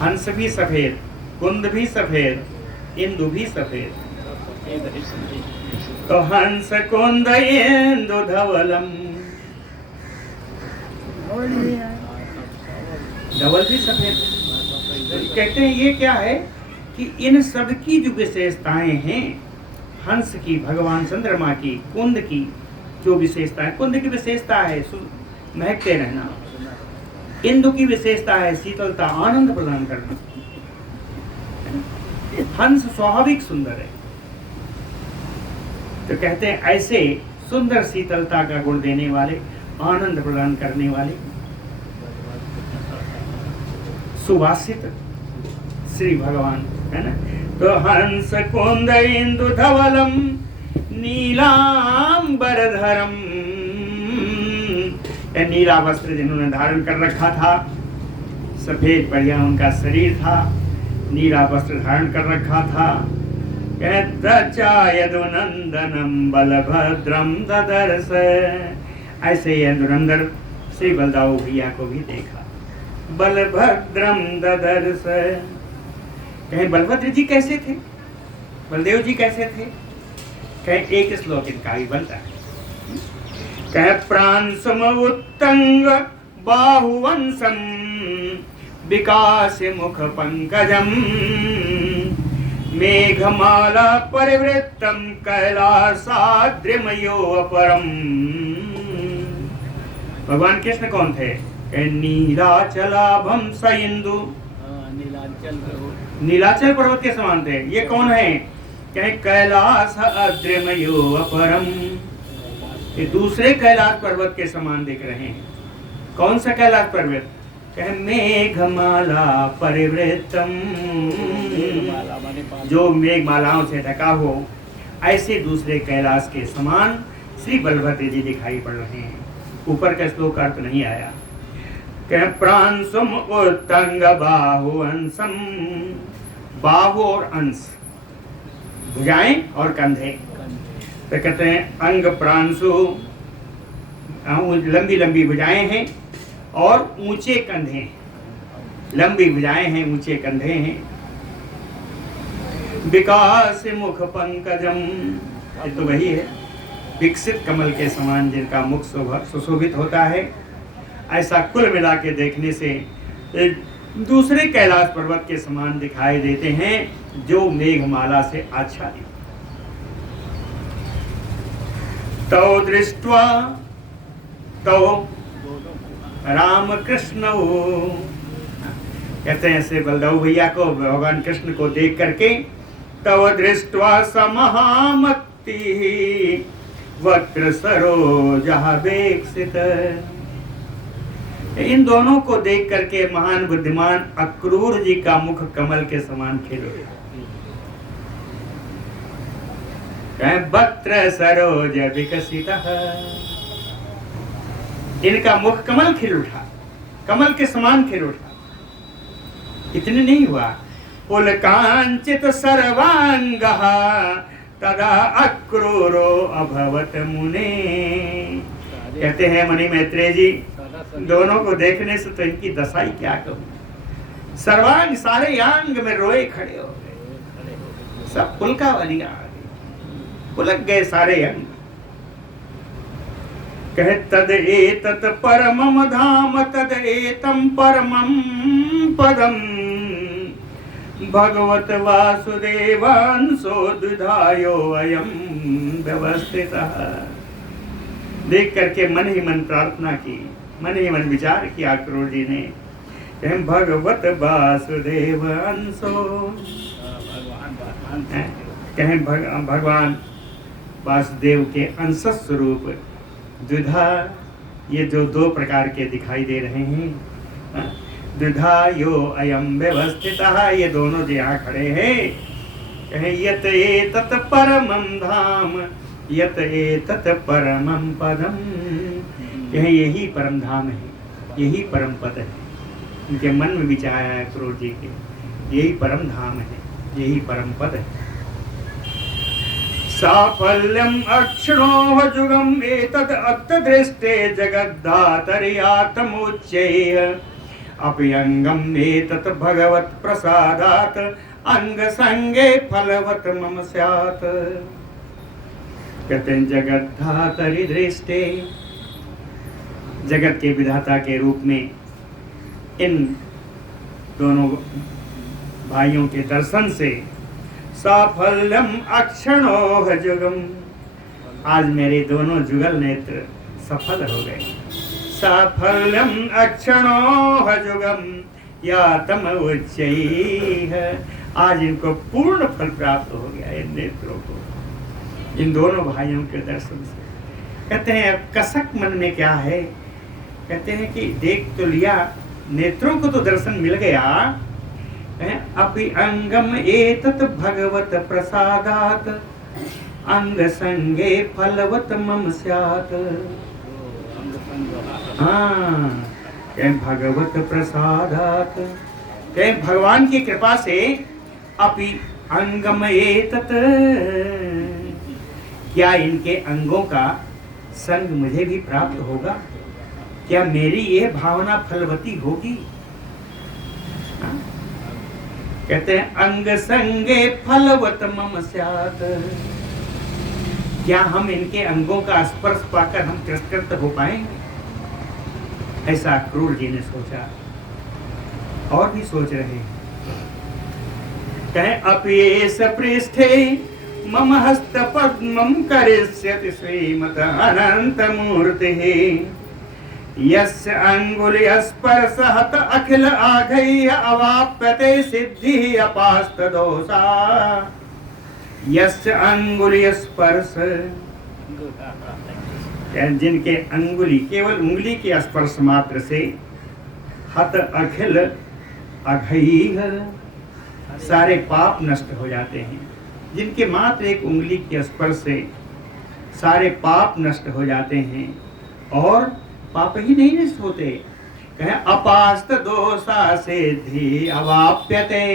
हंस भी सफेद, कुंद भी सफेद, इंदु भी सफेद। तो हंस कुंद इंदु धवलम, धवल भी सफेद। कहते हैं ये क्या है कि इन सब की जो विशेषताएं हैं हंस की, भगवान चंद्रमा की, कुंद की जो विशेषता है, कुंद की विशेषता है महकते रहना, इंदु की विशेषता है शीतलता, आनंद प्रदान करना। हंस स्वाभाविक सुंदर है, तो कहते हैं ऐसे सुंदर शीतलता का गुण देने वाले, आनंद प्रदान करने वाले सुवासित श्री भगवान है ना। तो हंस कुंद इंदु धवलम नीलांबरधरम, नीला वस्त्र जिन्होंने धारण कर रखा था, सफेद बढ़िया उनका शरीर था, नीला वस्त्र धारण कर रखा था। यदुनंदनम बलभद्रम ददर्श, ऐसे यदुनंदन श्री बलदाऊ भैया को भी देखा। बलभद्रम ददर्श, कहीं बलभद्र जी कैसे थे, बलदेव जी कैसे थे, कहीं एक श्लोक इनका ही बनता है। कह प्रांसम उत्तंग बाहुवंशम विकास मुख पंकजम मेघमाला परिवृत्तम कैलासाद्रिमयो अपरम। भगवान कृष्ण कौन थे, नीलाचलाभम स इंदु, नीलाचल पर्वत के समान थे। ये कौन है, कहे कैलाश अद्रिमयो अपरम, ये दूसरे कैलाश पर्वत के समान दिख रहे हैं। कौन सा कैलाश पर्वत, कहे मेघमाला परिवृतम, जो मेघमालाओं से ढका हो, ऐसे दूसरे कैलाश के समान श्री बलभद्र जी दिखाई पड़ रहे हैं। ऊपर का श्लोक अर्थ नहीं आया। कहे प्रांसुम उत्तंग बाहु अंशम, बाहु और अंश, भुजाएं और कंधे, तो कहते हैं अंग प्रांशु, लंबी लंबी भुजाएं हैं और ऊंचे कंधे हैं, लंबी भुजाएं हैं, ऊंचे कंधे हैं। विकास मुख पंकजम, ये तो वही है, विकसित कमल के समान जिनका मुख सुशोभित होता है। ऐसा कुल मिला के देखने से दूसरे कैलाश पर्वत के समान दिखाई देते हैं, जो मेघमाला से आच्छादित। तौ दृष्ट्वा, तौ राम कृष्ण, कहते हैं ऐसे बलदाऊ भैया को, भगवान कृष्ण को देख करके, तव दृष्ट्वा समहामक्ति वक्र सरोजहावेक्षित, इन दोनों को देख करके महान बुद्धिमान अक्रूर जी का मुख कमल के समान खिल उठा। वक्र सरोज विकसित, इनका मुख कमल खिल उठा, कमल के समान खिल उठा। इतने नहीं हुआ, पुलकांचित सर्वांगः तदा अक्रूरो अभवत मुने। कहते हैं मुनि मैत्रेय जी, दोनों को देखने से तो इनकी दशा ही क्या कहूं, सर्वांग सारे अंग में रोए खड़े हो गए, सब पुलका वाली आ गई, पुलक गए सारे अंग। कहे तद एतत् परमम धाम तद एतम परमम पदम भगवत वासुदेवांशो द्विधायो अयम व्यवस्थितः। देख करके मन ही मन प्रार्थना की, मन ही मन विचार किया अक्रूर जी ने, कहे भगवत वासुदेवांशो, कहे भगवान वासुदेव के अंश स्वरूप द्विधा, ये जो दो प्रकार के दिखाई दे रहे हैं, द्विधा यो अयम व्यवस्थितः, ये दोनों जो यहाँ खड़े हैं, कहे यत एतत् परमं धाम यत एतत् परमं पदम, कहे यही परम धाम है, यही परम पद है। उनके मन में विचार है अक्रूर जी के, यही परम धाम है, यही परम पद है। साफल्यम अक्षणोह जुगम एतद् अत्तदृष्टे जगद्धातर्यातमुच्चैः अप्यंगम एतत् भगवत् प्रसादात् अंग संगे फलवत् मम स्यात्। कहते हैं जगद्धातरि दृष्टे, जगत के विधाता के रूप में इन दोनों भाइयों के दर्शन से साफल्यम अक्षणोह जुगम। आज मेरे दोनों जुगल नेत्र सफल हो गए। साफल्यम अक्षणोह जुगम या तम उच्चैः। आज इनको पूर्ण फल प्राप्त हो गया इन नेत्रों को, इन दोनों भाइयों के दर्शन से। कहते हैं अब कसक मन में क्या है? कहते हैं कि देख तो लिया, नेत्रों को तो दर्शन मिल गया, अपि अंगम एतत् भगवत प्रसादात अंग संगे फलवत मम स्यात्। हाँ, भगवत प्रसादात, भगवान की कृपा से अपि अंगम एतत्, क्या इनके अंगों का संग मुझे भी प्राप्त होगा? क्या मेरी ये भावना फलवती होगी? कहते हैं अंग संगे फलवत मम स्यात्। क्या हम इनके अंगों का स्पर्श पाकर हम तिरस्कृत हो पाएंगे? ऐसा क्रूर जी ने सोचा, और भी सोच रहे हैं। कहे अपयेष पृष्ठे मम हस्त पद्मं करिष्यति श्रीमत अनंत मूर्तिः। यस्य अंगुली स्पर्शहत अखिल आघैः अवाप्यते सिद्धिः अपास्त दोषा। यस्य अंगुली स्पर्श, जिनके अंगुली, केवल उंगली के स्पर्श मात्र से, हत अखिल अघैः, सारे पाप नष्ट हो जाते हैं। जिनके मात्र एक उंगली के स्पर्श से सारे पाप नष्ट हो जाते हैं, और पाप ही नहीं नष्ट होते, कहे अपास्त दोषा सिद्धि अवाप्यते।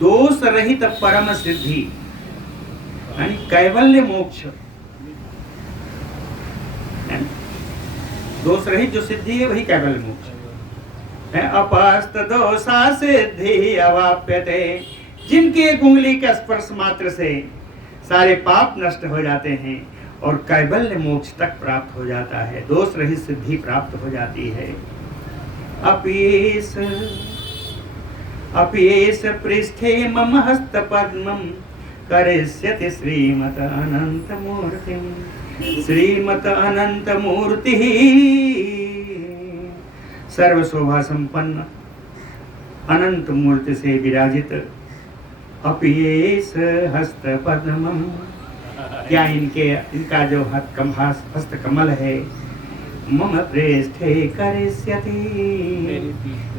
दोष रहित परम सिद्धि यानी कैवल्य मोक्ष, दोष रहित जो सिद्धि है वही कैवल्य मोक्ष है। अपास्त दोषा सिद्धि अवाप्यते। जिनके एक उंगली के स्पर्श मात्र से सारे पाप नष्ट हो जाते हैं और कैवल्य मोक्ष तक प्राप्त हो जाता है, दोष रहित सिद्धि प्राप्त हो जाती है। अपयेष पृष्ठे मम हस्त पद्मं करिष्यति श्रीमत अनंत मूर्तिं। श्रीमत अनंत मूर्ति सर्व शोभा संपन्न अनंत मूर्ति से विराजित अपयेष हस्त पद्मं। क्या इनका जो हस्त कमल है, मम पृष्ठे करिष्यति,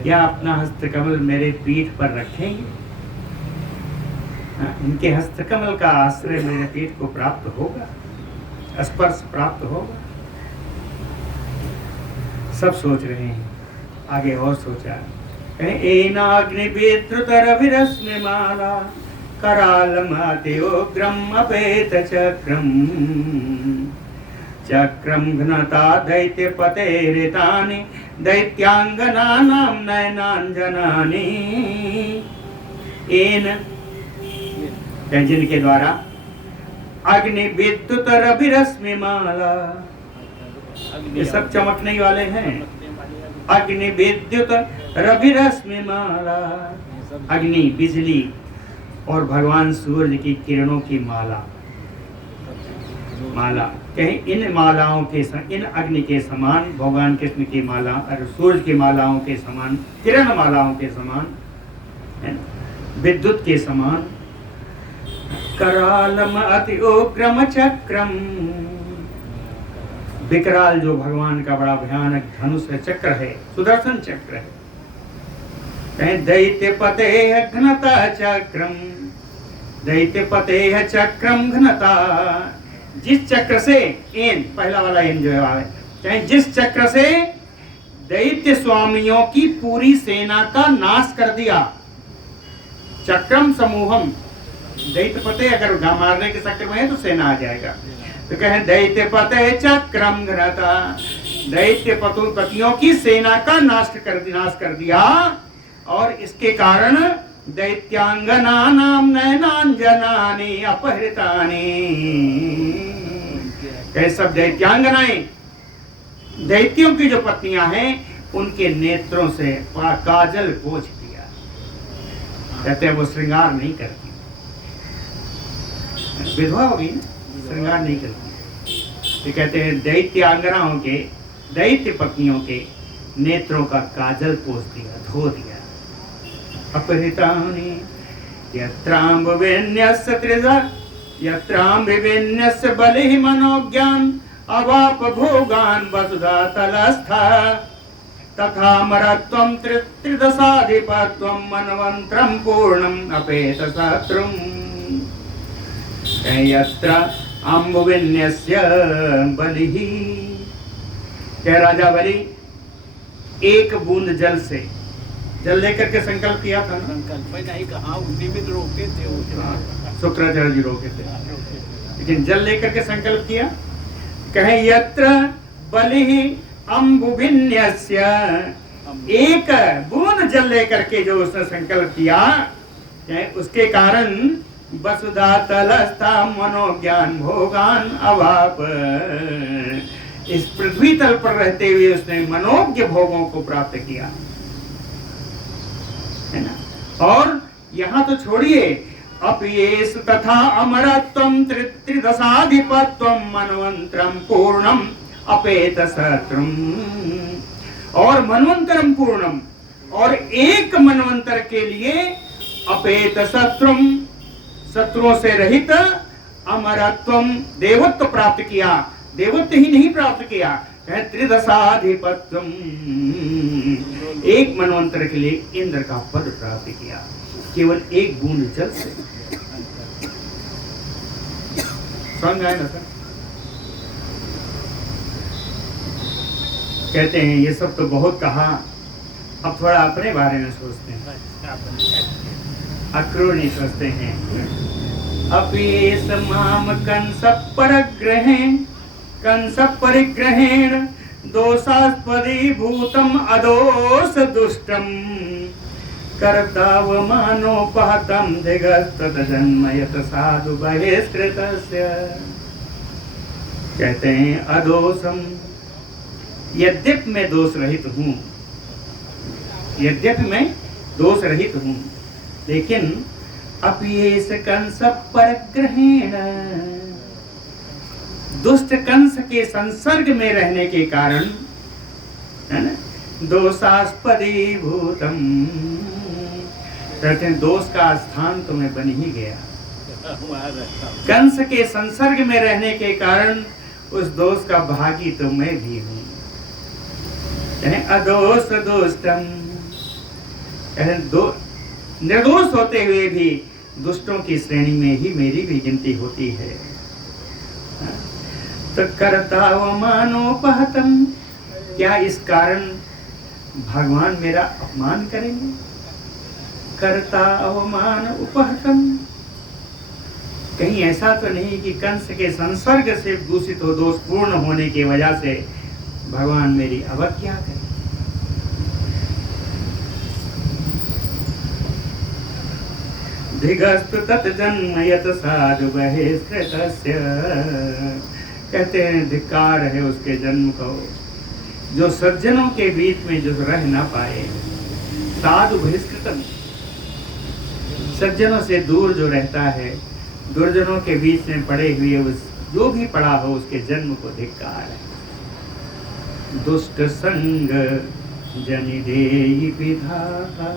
या अपना हस्त कमल मेरे पीठ पर रखेंगे? इनके हस्त कमल का आश्रय मेरे पीठ को प्राप्त होगा, स्पर्श प्राप्त होगा। सब सोच रहे हैं। आगे और सोचा, एनाग्निविद्रुतरविरश्मिमाला करालमत्युग्रम् अपेत चक्रम्। चक्रं घ्नता दैत्यपतेरितानि दैत्याङ्गनानां नयनाञ्जनानि। जिनके द्वारा अग्नि विद्युत रविरश्मिमाला, ये सब चमकने वाले हैं। अग्नि विद्युत रविरश्मिमाला, अग्नि बिजली और भगवान सूर्य की किरणों की माला। कहीं इन मालाओं के इन अग्नि के समान, भगवान कृष्ण की माला और सूर्य की मालाओं के समान, किरण मालाओं के समान, विद्युत के समान। करालम अति उग्रम चक्रम, विकराल जो भगवान का बड़ा भयानक धनुष चक्र है, सुदर्शन चक्र है। कहीं दैत्यपते घ्नता चक्रम, दैत्यपते चक्रम घ्नता। जिस चक्र से पहला वाला जो है, जिस चक्र से दैत्य स्वामियों की पूरी सेना का नाश कर दिया। चक्रम समूहम, दैत्यपते अगर मारने के चक्र में है तो सेना आ जाएगा। तो कहें दैत्यपते चक्रम घ्नता, दैत्य पतियों की सेना का नाश कर दिया। और इसके कारण दैत्यांगनानां नयनाञ्जनानि अपहृतानि। सब दैत्यांगनाएं, दैत्यों की जो पत्नियां हैं, उनके नेत्रों से काजल पोंछ दिया। कहते हैं वो श्रृंगार नहीं करती, विधवा हो गई ना, श्रृंगार नहीं करती। तो कहते हैं दैत्यांगनाओं के, दैत्य पत्नियों के नेत्रों का काजल पोष दिया, धो दिया। अपहृतानि यत्राम्बवेन्यस्य त्रिधा यत्राम्बवेन्यस्य बलिः मनोज्ञान अवाप भोगान वसुधा तलस्था तथा मरत्वं त्रिदशाधिपत्वं मनवंत्रं पूर्णम् अपेत शत्रुं। यत्र अम्बुविन्यस्य बलिः, क्या राजा बलि एक बूंद जल से, जल लेकर के संकल्प किया था ना, संकल्प नहीं कहा, निमित्त रोके थे वो। शुक्राचार्य जी रोके थे, लेकिन जल लेकर के संकल्प किया। कहे यत्र बलिः अम्बुभिन्यस्य, एक बूंद जल लेकर के जो उसने संकल्प किया, उसके कारण वसुधा तलस्था मनोज्ञान भोगान अवाप, इस पृथ्वी तल पर रहते हुए उसने मनोज्ञ भोगों को प्राप्त किया, है ना। और यहाँ तो छोड़िए, अपयेष तथा अमरत्वं त्रिदशाधिपत्वं मनवंत्रं पूर्णम अपेत शत्रुं, और मनवंतरम पूर्णम, और एक मनवंतर के लिए अपेत शत्रुं, शत्रुओं से रहित, अमरत्वम देवत्व प्राप्त किया, देवत्व ही नहीं प्राप्त किया, त्रिदशाधिपत्यम, एक मनवंतर के लिए इंद्र का पद प्राप्त किया, केवल एक बूंद जल से। समझ आए ना सर? कहते हैं ये सब तो बहुत कहा, अब थोड़ा अपने बारे में सोचते हैं, अक्रूर नहीं सोचते हैं। अपीस माम कंस परग्रहेण, कंस परिग्रहेण दोषास्पदी भूतम अदोष दुष्टम कर्तावमानोपहतम दिगस्तत जन्म यत साधु बहिष्कृतस्य। कहते हैं अदोषम, यद्यपि मैं दोष रहित हूँ, यद्यपि मैं दोष रहित हूँ, लेकिन अपयेष कंस परग्रहेण, दुष्ट कंस के संसर्ग में रहने के कारण, है ना, दोषास्पदी भूतम, कहते हैं दोष का स्थान तुम्हें बन ही गया। कंस के संसर्ग में रहने के कारण उस दोष का भागी तो मैं भी हूँ। अदोष दुष्टम, निर्दोष होते हुए भी दुष्टों की श्रेणी में ही मेरी भी गिनती होती है। तो कर्ता अवमानोपहतम, क्या इस कारण भगवान मेरा अपमान करेंगे? कर्ता अवमान उपहतम, कहीं ऐसा तो नहीं कि कंस के संसर्ग से दूषित हो, दोष पूर्ण होने की वजह से भगवान मेरी अवज्ञा करें? धिगस्तु तत् जन्म यत साधु बहिष्कृतस्य, कहते हैं धिक्कार है उसके जन्म को जो सज्जनों के बीच में जो रह ना पाए। साधु बहिष्कृतम, सज्जनों से दूर जो रहता है, दुर्जनों के बीच में पड़े हुए उस जो भी पड़ा हो उसके जन्म को धिक्कार है। दुष्ट संग जनिदेहि विधाता,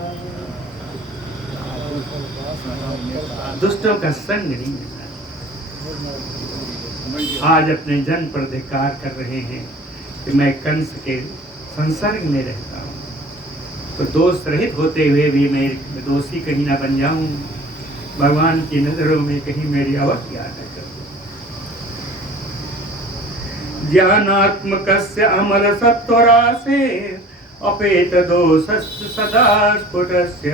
दुष्टों का संग नहीं मिलता। आज अपने जन्म पर धिक्कार कर रहे हैं कि मैं कंस के संसर्ग में रहता हूँ, तो दोष रहित होते हुए भी मैं दोषी कहीं ना बन जाऊं, भगवान की नजरों में कहीं मेरी अवज्ञा न करूं। ज्ञानात्मकस्य अमल सत्वरासे अपेत दोषस्य सदा स्फुटस्य,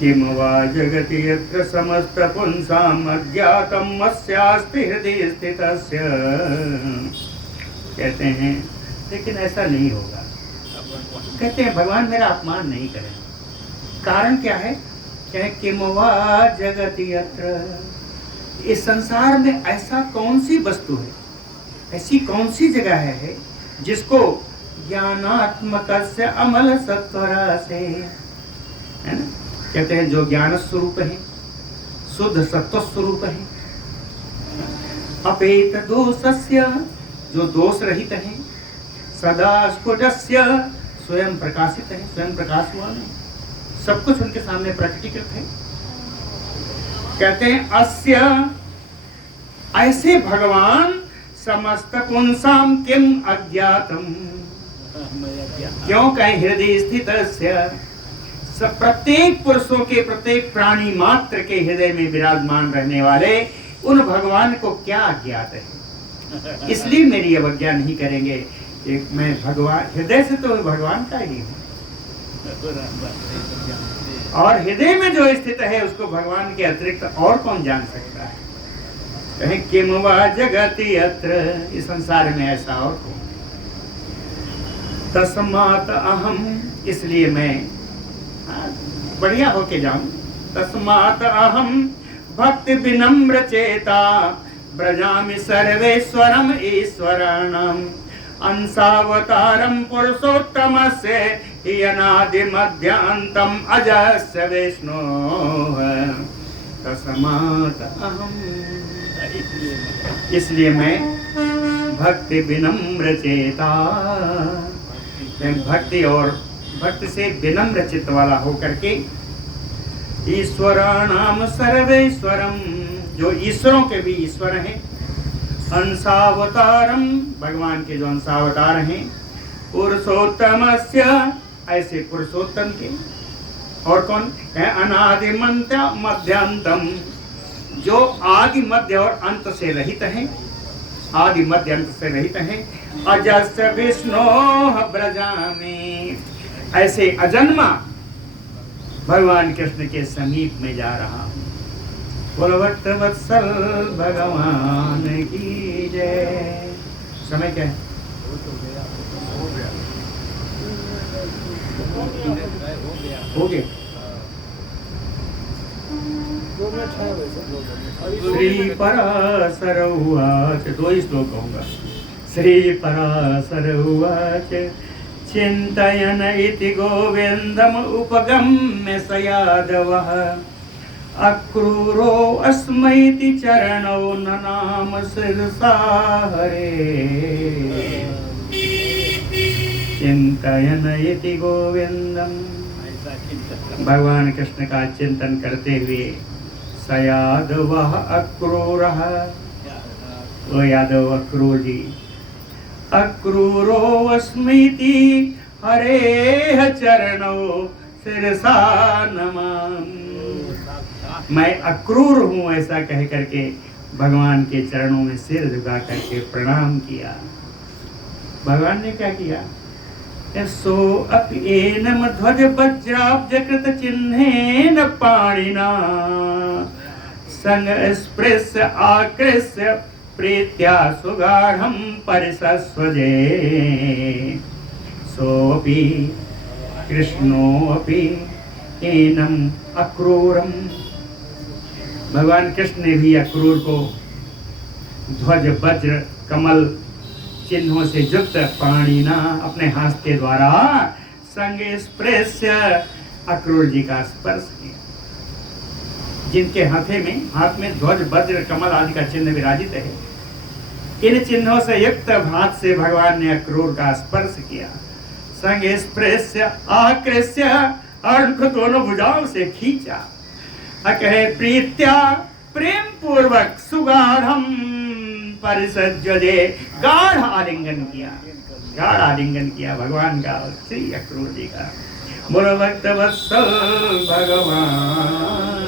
किम वा जगति यत्र समस्त पुंसाम अज्ञातम मस्यास्ति हृदय स्थितस्य। कहते हैं लेकिन ऐसा नहीं होगा। कहते हैं भगवान मेरा अपमान नहीं करें। कारण क्या है? क्या है? किम वा जगति यत्र, इस संसार में ऐसा कौन सी वस्तु है, ऐसी कौन सी जगह है जिसको ज्ञानात्मक से अमल सत्वरा से, है ना, कहते हैं जो ज्ञान स्वरूप है, शुद्ध सत्व स्वरूप है, अपेत दोषस्य, जो दोष रहित है, सदा स्फुटस्य, स्वयं प्रकाशित है, स्वयं प्रकाशवान है, सब कुछ उनके सामने प्रकटीकृत है। कहते हैं अस्य, ऐसे भगवान समस्त पुंसाम किम अज्ञातम, क्यों कहें हृदय स्थित, प्रत्येक पुरुषों के, प्रत्येक प्राणी मात्र के हृदय में विराजमान रहने वाले उन भगवान को क्या अज्ञात है, इसलिए मेरी अवज्ञा नहीं करेंगे। मैं भगवान, हृदय से तो भगवान का ही हूँ, और हृदय में जो स्थित है उसको भगवान के अतिरिक्त और कौन जान सकता है। कहें किम वा जगति अत्र, इस संसार में ऐसा और कौन। तस्मात् अहम, इसलिए मैं बढ़िया होके जाऊं। तस्मात् अहम भक्ति विनम्र चेता ब्रजामि सर्वेश्वरम ईश्वरणम अंशावतारम पुरुषोत्तमस्य अनादि मध्यांतम अजस्य विष्णु तस्मात् अहम, इसलिए मैं भक्ति विनम्र चेता, मैं भक्ति और भक्ति से विनम्र चित्त वाला होकर के ईश्वराणाम सर्वेश्वरम, जो ईश्वरों के भी ईश्वर हैं, अंशावतारम, भगवान के जो अंशावतार हैं, पुरुषोत्तमस्य, ऐसे पुरुषोत्तम के, और कौन है, अनादि मध्यांतम, जो आदि मध्य और अंत से रहित हैं, आदि मध्य अंत से रहित हैं, अजस्य विष्णु ब्रजामि, ऐसे अजन्मा भगवान कृष्ण के समीप में जा रहा हूँ। बोलो भक्त वत्सल भगवान की जय। समय क्या है? हो गया। श्री पराशर उवाच, दो ही श्लोक कहूंगा। श्री पराशर उवाच चिंतयन इति गोविंदम उपगम्य स यादवः अक्रूरो अस्मैति चरणौ ननाम शिरसा हरे। चिंतयन इति गोविंदम, भगवान कृष्ण का चिंतन करते हुए स यादवः अक्रूरः, वो यादव अक्रूर जी, अक्रूरो अस्मीति हरेह चरणौ शिरसा नमामि, मैं अक्रूर हूँ ऐसा कह करके भगवान के चरणों में सिर झुका करके प्रणाम किया। भगवान ने क्या किया? सो अपएनम ध्वज वज्राब्ज कृत चिन्हेन पाणिना संग स्पृश्य आकृष्य प्रीत्या सुगाढ़ं परिसस्वजे। सोऽपि कृष्णोऽपि एनम अक्रूरम, भगवान कृष्ण ने भी अक्रूर को ध्वज वज्र कमल चिन्हों से युक्त पाणिना, अपने हाथ के द्वारा संग स्पृश्य अक्रूर जी का स्पर्श किया, जिनके हाथ में ध्वज वज्र कमल आदि का चिन्ह विराजित है। इन चिन्हों से युक्त हाथ से भगवान ने अक्रूर का स्पर्श किया। संग स्पृश्य आकृष्य, और उनको दोनों भुजाओं से खींचा। कहे प्रीत्या, प्रेम पूर्वक, सुगाढ़म परिसज्जते, गाढ़ आलिंगन किया, गाढ़ आलिंगन किया भगवान का, श्री अक्रूर जी का। बोलो भक्त वत्सल भगवान